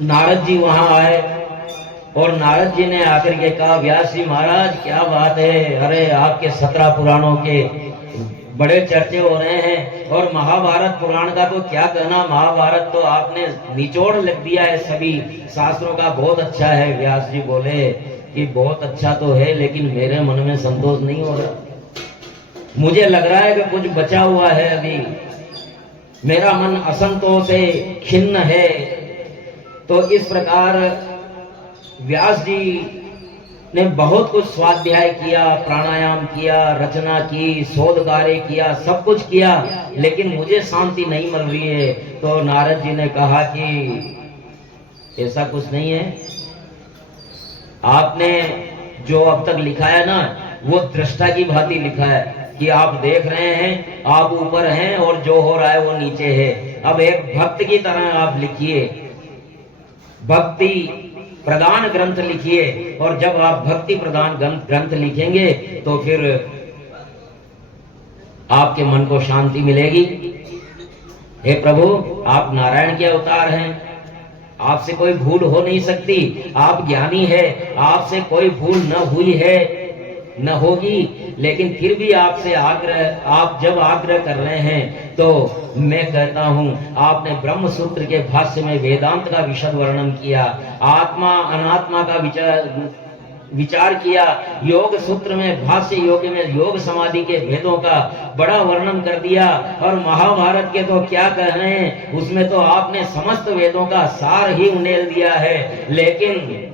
नारद जी वहां आए और नारद जी ने आकर के कहा, व्यास जी महाराज क्या बात है, अरे आपके 17 पुराणों के बड़े चर्चे हो रहे हैं और महाभारत पुराण का तो क्या कहना, महाभारत तो आपने निचोड़ लिख दिया है सभी शास्त्रों का, बहुत अच्छा है। व्यास जी बोले कि बहुत अच्छा तो है, लेकिन मेरे मन में संतोष नहीं हो रहा, मुझे लग रहा है कि कुछ बचा हुआ है अभी, मेरा मन असंतोष है, खिन्न है। तो इस प्रकार व्यास जी ने बहुत कुछ स्वाध्याय किया, प्राणायाम किया, रचना की, शोध कार्य किया, सब कुछ किया, लेकिन मुझे शांति नहीं मिल रही है। तो नारद जी ने कहा कि ऐसा कुछ नहीं है, आपने जो अब तक लिखा है ना, वो दृष्टा की भांति लिखा है कि आप देख रहे हैं, आप ऊपर हैं और जो हो रहा है वो नीचे है। अब एक भक्त की तरह आप लिखिए, भक्ति प्रदान ग्रंथ लिखिए, और जब आप भक्ति प्रदान ग्रंथ लिखेंगे तो फिर आपके मन को शांति मिलेगी। हे प्रभु, आप नारायण के अवतार हैं, आपसे कोई भूल हो नहीं सकती, आप ज्ञानी है, आपसे कोई भूल न हुई है, न होगी, लेकिन फिर भी आपसे आग्रह, आप जब आग्रह कर रहे हैं तो मैं कहता हूं, आपने ब्रह्म सूत्र के भाष्य में वेदांत का विशद वर्णन किया, आत्मा अनात्मा का विचार किया, योग सूत्र में भाष्य योग में योग समाधि के भेदों का बड़ा वर्णन कर दिया, और महाभारत के तो क्या कहने हैं, उसमें तो आपने समस्त वेदों का सार ही उन्हेल दिया है। लेकिन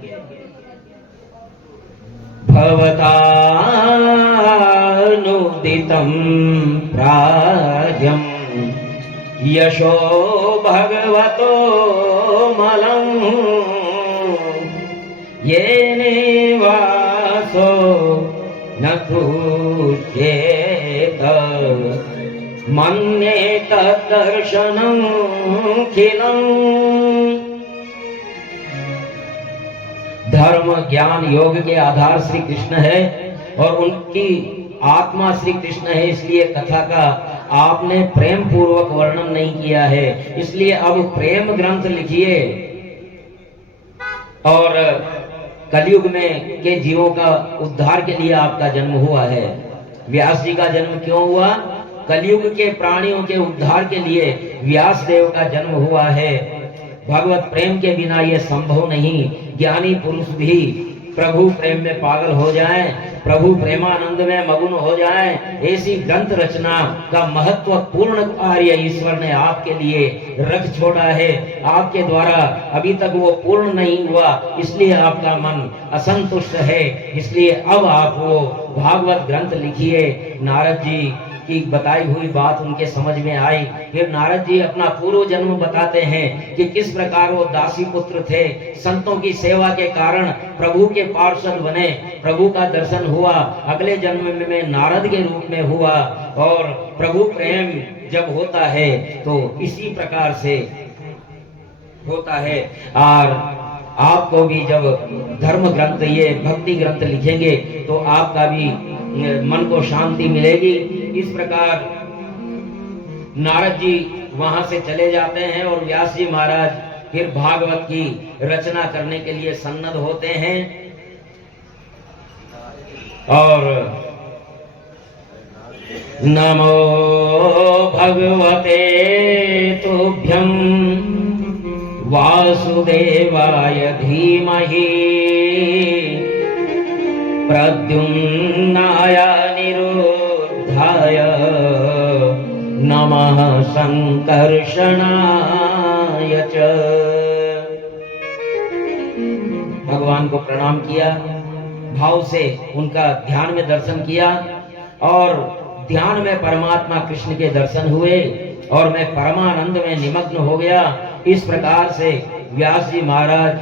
भवतानुदितं प्राज्ञं यशो भगवतो मलं येनेवासो न तुष्येत मन्येत दर्शनं खिलम्। धर्म ज्ञान योग के आधार श्री कृष्ण है और उनकी आत्मा श्री कृष्ण है, इसलिए कथा का आपने प्रेम पूर्वक वर्णन नहीं किया है, इसलिए अब प्रेम ग्रंथ लिखिए। और कलयुग में के जीवों का उद्धार के लिए आपका जन्म हुआ है। व्यास जी का जन्म क्यों हुआ? कलयुग के प्राणियों के उद्धार के लिए व्यास देव का जन्म हुआ है। भगवत प्रेम के बिना यह संभव नहीं। ज्ञानी पुरुष भी प्रभु प्रेम में पागल हो जाएं, प्रभु प्रेमानंद में मग्न हो जाएं, ऐसी ग्रंथ रचना का महत्वपूर्ण कार्य ईश्वर ने आपके लिए रख छोड़ा है। आपके द्वारा अभी तक वो पूर्ण नहीं हुआ, इसलिए आपका मन असंतुष्ट है। इसलिए अब आप वो भागवत ग्रंथ लिखिए। नारद जी की बताई हुई बात उनके समझ में आई। फिर नारद जी अपना पूर्व जन्म बताते हैं कि किस प्रकार वो दासी पुत्र थे, संतों की सेवा के कारण प्रभु के पार्षद बने, प्रभु का दर्शन हुआ, अगले जन्म में नारद के रूप में हुआ। और प्रभु प्रेम जब होता है तो इसी प्रकार से होता है। और आपको भी जब धर्म ग्रंथ, ये भक्ति ग्रंथ लिखेंगे तो आपका भी मन को शांति मिलेगी। इस प्रकार नारद जी वहां से चले जाते हैं और व्यास जी महाराज फिर भागवत की रचना करने के लिए सन्नद्ध होते हैं। और नमो भगवते तुभ्यं वासुदेवाय धीमहि प्रद्युम्नाय निरुद्धाय नमः संकर्षणाय च। भगवान को प्रणाम किया, भाव से उनका ध्यान में दर्शन किया और ध्यान में परमात्मा कृष्ण के दर्शन हुए और मैं परमानंद में निमग्न हो गया। इस प्रकार से व्यास जी महाराज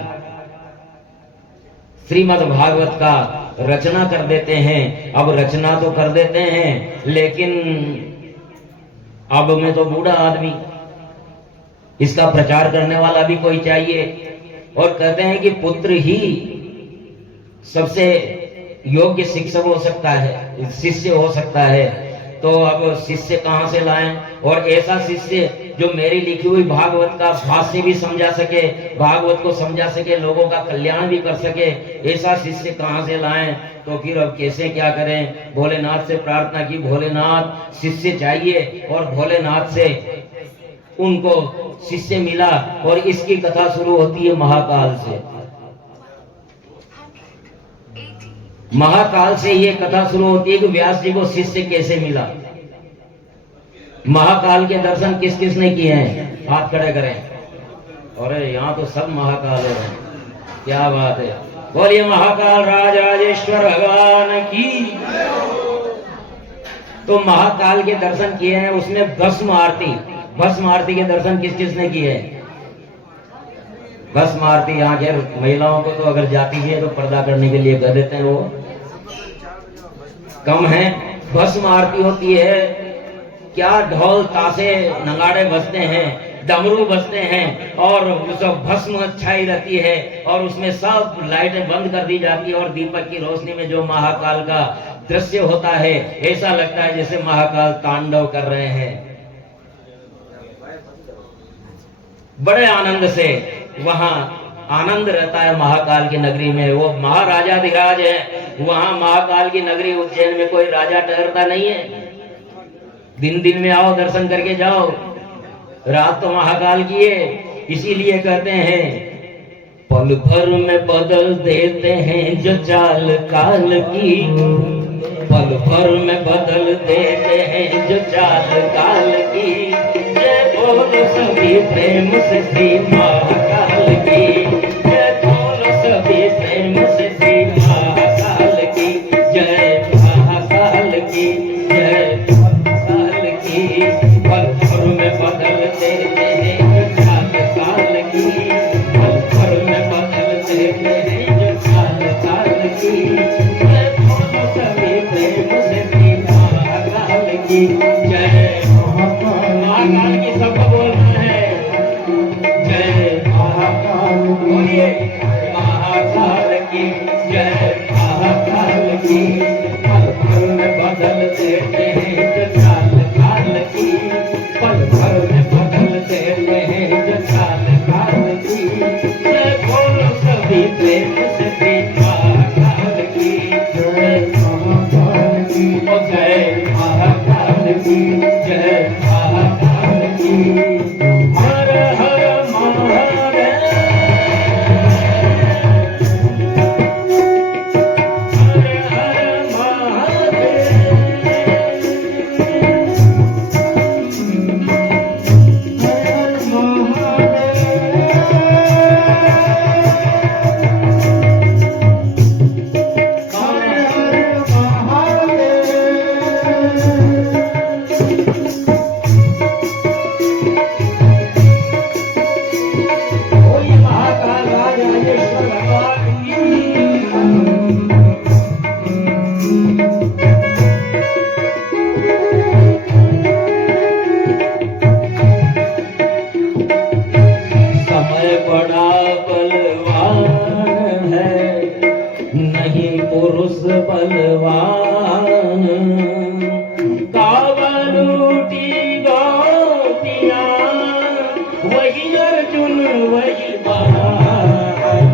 श्रीमद् भागवत का रचना कर देते हैं। अब रचना तो कर देते हैं, लेकिन अब मैं तो बूढ़ा आदमी, इसका प्रचार करने वाला भी कोई चाहिए। और कहते हैं कि पुत्र ही सबसे योग्य शिक्षक हो सकता है, शिष्य हो सकता है। तो अब शिष्य कहाँ से लाएं? और ऐसा शिष्य जो मेरी लिखी हुई भागवत का भाष्य भी समझा सके, भागवत को समझा सके, लोगों का कल्याण भी कर सके, ऐसा शिष्य कहाँ से लाएं? तो फिर अब कैसे क्या करें? भोलेनाथ से प्रार्थना की, भोलेनाथ शिष्य चाहिए, और भोलेनाथ से उनको शिष्य मिला। और इसकी कथा शुरू होती है महाकाल से। महाकाल से ये कथा शुरू होती है कि व्यास जी को शिष्य कैसे मिला। महाकाल के दर्शन किस किस ने किए हैं? हाथ खड़े करें। अरे यहाँ तो सब महाकाल है, क्या बात है। बोलिए महाकाल राज राजेश्वर भगवान की। तो महाकाल के दर्शन किए हैं, उसमें भस्म आरती, भस्म आरती के दर्शन किस किस ने किए हैं? भस्म आरती यहाँ के महिलाओं को तो अगर जाती है तो पर्दा करने के लिए कर देते हैं, वो कम है। भस्म आरती होती है, क्या ढोल ताशे नगाड़े बजते हैं, डमरू बजते हैं, और सब भस्म छाई रहती है, और उसमें सब लाइटें बंद कर दी जाती है, और दीपक की रोशनी में जो महाकाल का दृश्य होता है, ऐसा लगता है जैसे महाकाल तांडव कर रहे हैं। बड़े आनंद से वहां आनंद रहता है महाकाल की नगरी में। वो महाराजाधिराज है, वहां महाकाल की नगरी उज्जैन में कोई राजा ठहरता नहीं है। दिन दिन में आओ, दर्शन करके जाओ, रात तो महाकाल की है। इसीलिए कहते हैं पल भर में बदल देते हैं जो चाल काल की, पल भर में बदल देते हैं जो चाल काल की। जय बोलो सभी प्रेम से श्री महाकाल की, जय बोलो सभी प्रेम से श्री महाकाल की, जय महाकाल की, जय महाकाल की। पल भर में बदल देते हैं जो चाल काल की, पल भर में बदल देते हैं जो चाल काल की। जय बोलो सभी प्रेम से श्री महाकाल की, जय महाकाल की। सबको बोलना है जय महाकाल, बोलिए महाकाल की, जय महाकाल की। पल भर में बदल देते हैं जो चाल काल की, पल भर में बदल देते हैं जो चाल काल की। जय बोलो सभी प्रेम से श्री महाकाल की, जय महाकाल की, जय महाकाल की, जय महाकाल की। हर हर महादेव, हर हर महादेव, बोलिए महाकाल राज राजेश्वर भगवान की। समय बड़ा बलवान है, नहीं पुरुष बलवान। कावलूटी गोपियां, वही अर्जुन वही बाण।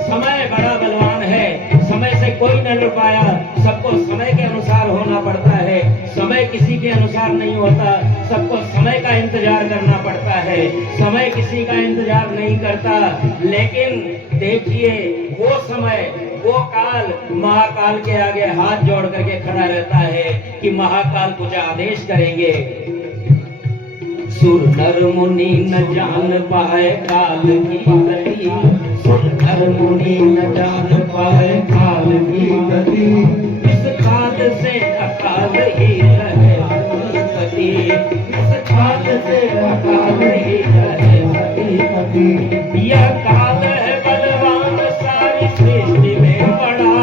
समय बड़ा बलवान है, समय से कोई न लड़ पाया। सबको समय के अनुसार होना पड़ता है, समय किसी के अनुसार नहीं होता। सबको समय का इंतजार करना पड़ता है, समय किसी का इंतजार नहीं करता। लेकिन देखिए वो समय, वो काल महाकाल के आगे हाथ जोड़ करके खड़ा रहता है कि महाकाल कुछ आदेश करेंगे। सुर नर मुनि न जान पाए काल की गति, सुर नर मुनि न जान पाए काल की गति। इस काल से अकाल ही रहे गति, इस काल से अकाल ही रहे गति। यह काल है बलवान सारी सृष्टि में बड़ा,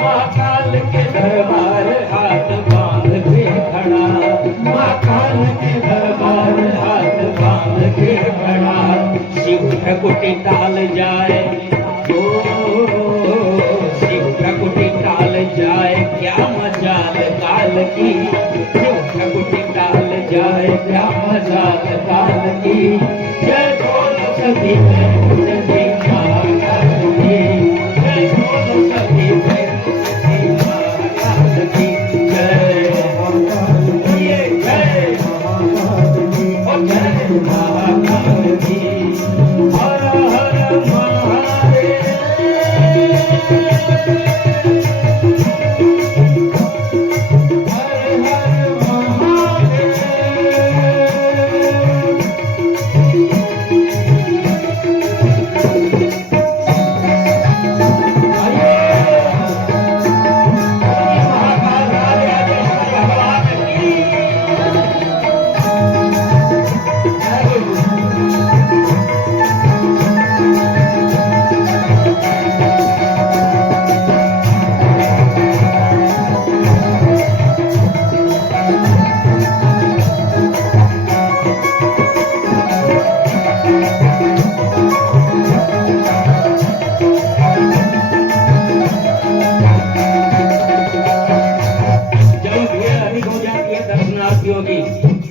महाकाल के दरबार हाथ बांध के खड़ा, महाकाल के दरबार हाथ बांध के खड़ा। शिव भ्रकुटी टाल जाए, जो की, जय बोलो सभी प्रेम से श्री महाकाल की, जय बोलो सभी प्रेम से श्री महाकाल की, जय महाकाल की, जय महाकाल की, और जय महाकाल की। हर हर महादेव।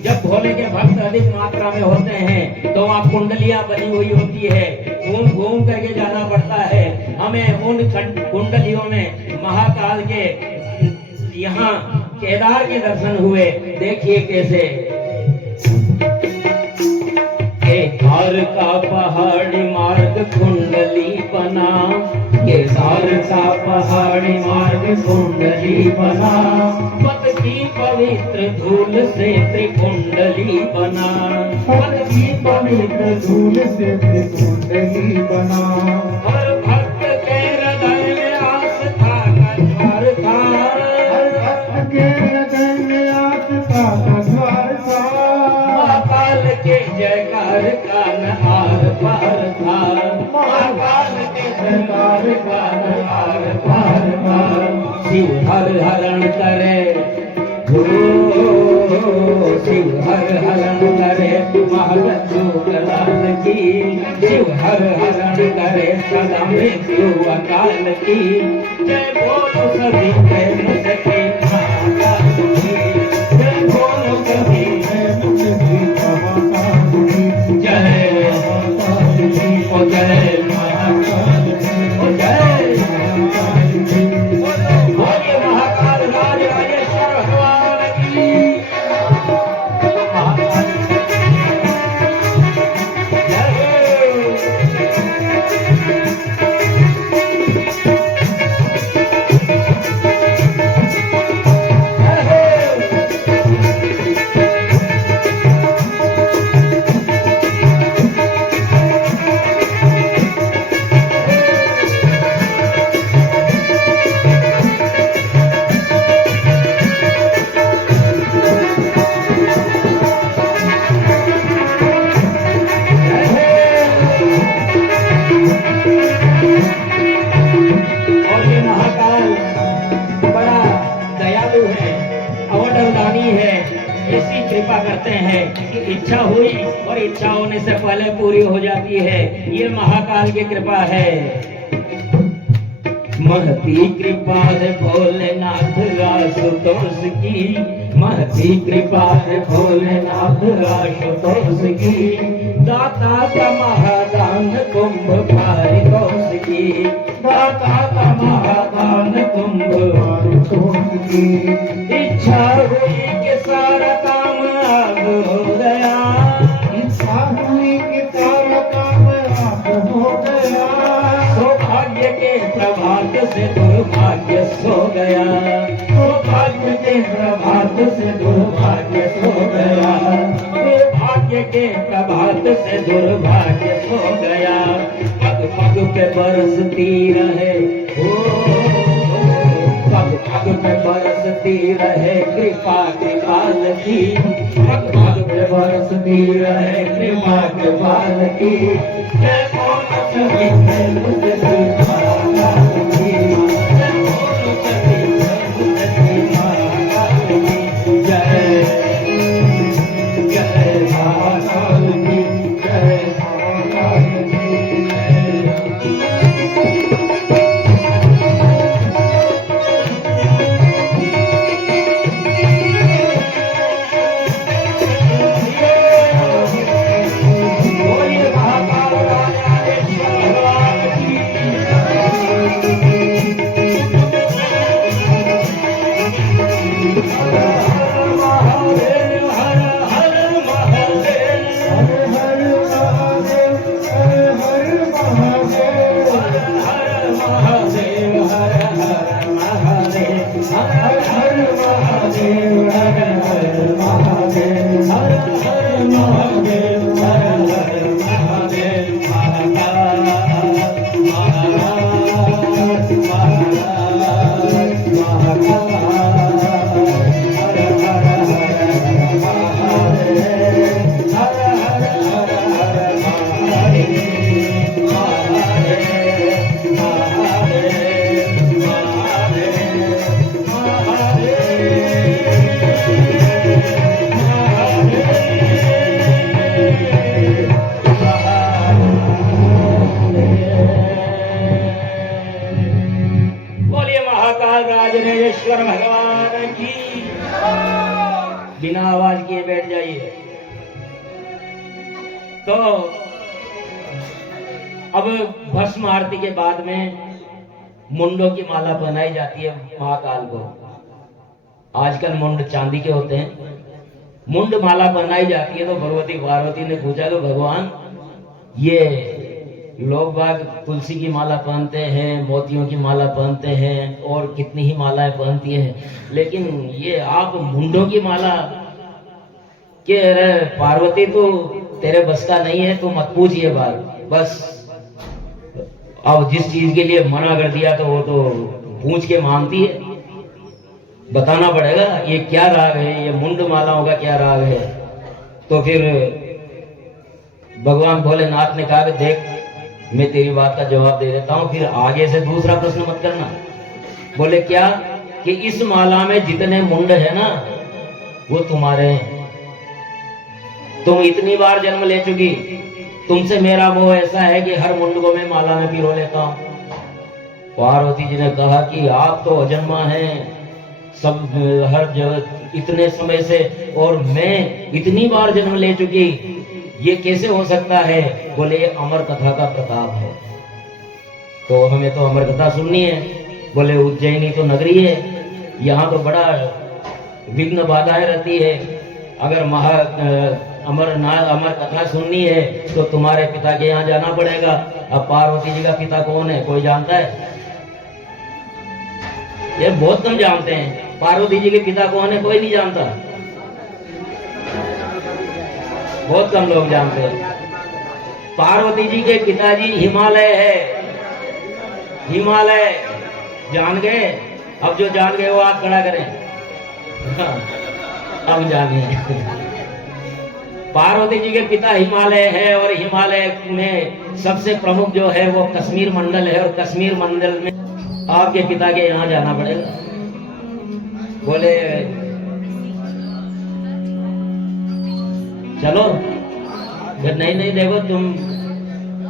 जब भोले के भक्त अधिक मात्रा में होते हैं तो वहाँ कुंडलियां बनी हुई होती है, घूम घूम करके जाना पड़ता है हमें। उन कुंडलियों में महाकाल के यहाँ केदार के दर्शन हुए। देखिए कैसे केदार का पहाड़ी मार्ग कुंडली बना, केदार का पहाड़ी मार्ग कुंडली बना, पद की पवित्र धूल से त्रिकुंडली बना, पद की पवित्र धूल से त्रिकुंडली बना। हर भक्त के हृदय में आस्था का द्वार था, हर भक्त के हृदय में आस्था का द्वार था, महाकाल के जयकार का आर पार था, महाकाल के जयकार का आर पार था। शिव हर हरण करे, शिव हर हरण करे महागजू लाल की, शिव हर हरण करे सदा मृत्यु अकाल की, जय बोलो सभी प्रेम से श्री महाकाल की, जय बोलो सभी प्रेम से श्री महाकाल की, जय महाकाल की, ओ जय महाकाल की, ओ जय महाकाल की, बोलिए महाकाल राज राजेश्वर भगवान की। ऐसी कृपा करते हैं कि इच्छा हुई और इच्छा होने से पहले पूरी हो जाती है। ये महाकाल की कृपा है। महती कृपा है भोलेनाथ आशुतोष की, महती कृपा है भोलेनाथ आशुतोष की, दाता का महादान कुंभ पारितोष की, दाता का महादान कुंभ पारितोष की। इच्छा हुई कि सारा काम अब हो गया, इच्छा हुई कि सारा काम अब हो गया, सौभाग्य के प्रभात से दुर्भाग्य सो गया, सौभाग्य के प्रभात से दुर्भाग्य सो गया, दुर्भाग्य के प्रभात से दुर्भाग्य सो गया। पग पग पे बरसती रहे, पग पग पे बरसती रहे कृपा कृपाल की, पग पग पे बरसती रहे कृपा कृपाल की, जय बोलो सभी प्रेम से श्री महाकाल की, जय बोलो सभी प्रेम से श्री महाकाल की, जय जय महाकाल की, जय महाकाल की, जय राजराजेश्वर भगवान की। बिना आवाज किए बैठ जाइए। तो अब भस्म आरती के बाद में मुंडों की माला पहनाई जाती है महाकाल को। आजकल मुंड चांदी के होते हैं। मुंड माला पहनाई जाती है तो भगवती पार्वती ने पूछा कि भगवान, ये लोग बाग तुलसी की माला पहनते हैं, मोतियों की माला पहनते हैं और कितनी ही मालाएं पहनती हैं, लेकिन ये आप मुंडों की माला के? पार्वती तो तेरे बस का नहीं है, तो मत पूछ ये बात। बस अब जिस चीज के लिए मना कर दिया तो वो तो पूछ के मानती है। बताना पड़ेगा ये क्या राग है, ये मुंड मालाओं का क्या राग है। तो फिर भगवान भोलेनाथ ने कहा कि देख, मैं तेरी बात का जवाब दे देता हूं, फिर आगे से दूसरा प्रश्न मत करना। बोले क्या? कि इस माला में जितने मुंड है ना, वो तुम्हारे हैं। तुम इतनी बार जन्म ले चुकी, तुमसे मेरा मोह ऐसा है कि हर मुंड को मैं माला में पिरो लेता हूं। पार्वती जी ने कहा कि आप तो अजन्मा हैं, सब हर जगह इतने समय से, और मैं इतनी बार जन्म ले चुकी, ये कैसे हो सकता है? बोले ये अमर कथा का प्रताप है। तो हमें तो अमर कथा सुननी है। बोले उज्जैनी तो नगरी है, यहाँ तो बड़ा विघ्न बाधाएं रहती है। अगर अमर कथा सुननी है तो तुम्हारे पिता के यहाँ जाना पड़ेगा। अब पार्वती जी का पिता कौन है, कोई जानता है? ये बहुत कम जानते हैं। पार्वती जी के पिता कौन है, कोई नहीं जानता। बहुत कम लोग जानते हैं। पार्वती जी के पिताजी हिमालय है। हिमालय जान गए? अब जो जान गए वो हाथ खड़ा करें। अब जाने। पार्वती जी के पिता हिमालय है, और हिमालय में सबसे प्रमुख जो है वो कश्मीर मंडल है, और कश्मीर मंडल में आपके पिता के यहाँ जाना पड़ेगा। बोले चलो। नहीं नहीं, देखो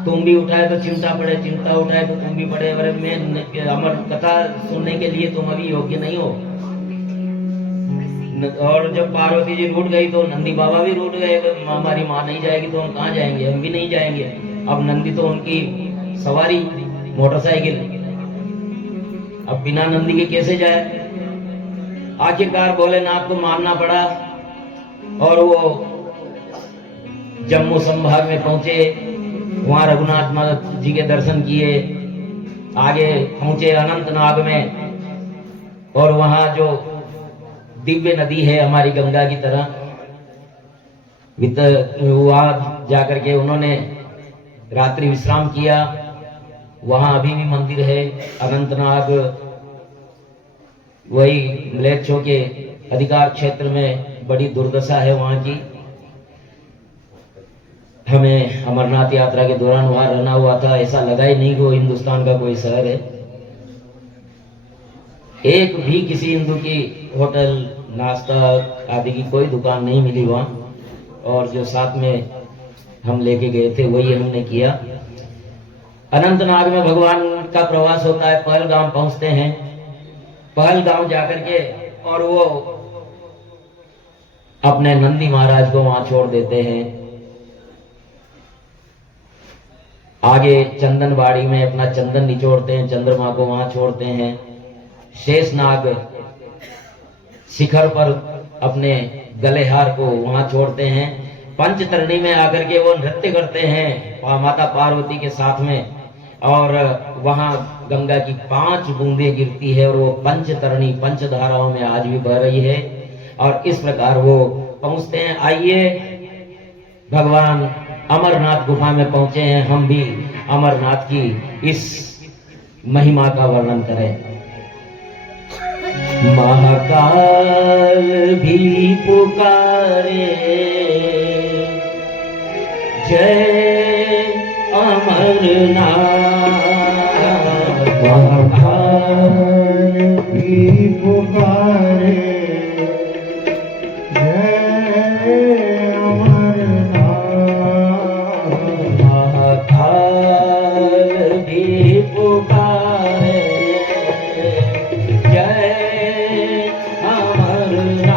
तुम भी उठाए तो चिंता पड़े, चिंता उठाए तो तुम भी पड़े। अरे मैं अमर कथा सुनने के लिए तुम अभी योग्य नहीं हो। और जब पार्वती जी रूठ गई तो नंदी बाबा भी रूठ गए। हमारी माँ नहीं जाएगी तो हम कहाँ जाएंगे, हम भी नहीं जाएंगे। अब नंदी तो उनकी सवारी मोटरसाइकिल, अब बिना नंदी के कैसे जाए? आखिरकार भोलेनाथ को मानना पड़ा, और वो जम्मू संभाग में पहुंचे। वहां रघुनाथ जी के दर्शन किए। आगे पहुंचे अनंतनाग में, और वहां जो दिव्य नदी है हमारी गंगा की तरह, वहां जाकर के उन्होंने रात्रि विश्राम किया। वहां अभी भी मंदिर है अनंतनाग, वही म्लेच्छों के अधिकार क्षेत्र में बड़ी दुर्दशा है वहां की। हमें अमरनाथ यात्रा के दौरान वहां रहना हुआ था। ऐसा लगा ही नहीं कि वो हिंदुस्तान का कोई शहर है। एक भी किसी हिंदू की होटल, नाश्ता आदि की कोई दुकान नहीं मिली वहां। और जो साथ में हम लेके गए थे वही हमने किया। अनंतनाग में भगवान का प्रवास होता है। पहलगाम पहुंचते हैं। पहलगाम जाकर के और वो अपने नंदी महाराज को वहां छोड़ देते हैं। आगे चंदनबाड़ी में अपना चंदन निचोड़ते हैं, चंद्रमा को वहां छोड़ते हैं। शेषनाग शिखर पर अपने गले हार को वहां छोड़ते हैं। पंचतरणी में आकर के वो नृत्य करते हैं माता पार्वती के साथ में, और वहां गंगा की 5 बूंदें गिरती है, और वो पंचतरणी पंचधाराओं में आज भी बह रही है। और इस प्रकार वो पहुंचते हैं। आइए, भगवान अमरनाथ गुफा में पहुंचे हैं, हम भी अमरनाथ की इस महिमा का वर्णन करें। महाकाल भी पुकारे, जय अमरनाथ। महाकाल भी पुकारे, जय अमरनाथ। महाकाल भी पुकारे, जय अमरनाथ।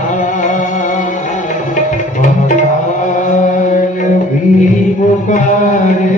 महाकाल भी पुकारे,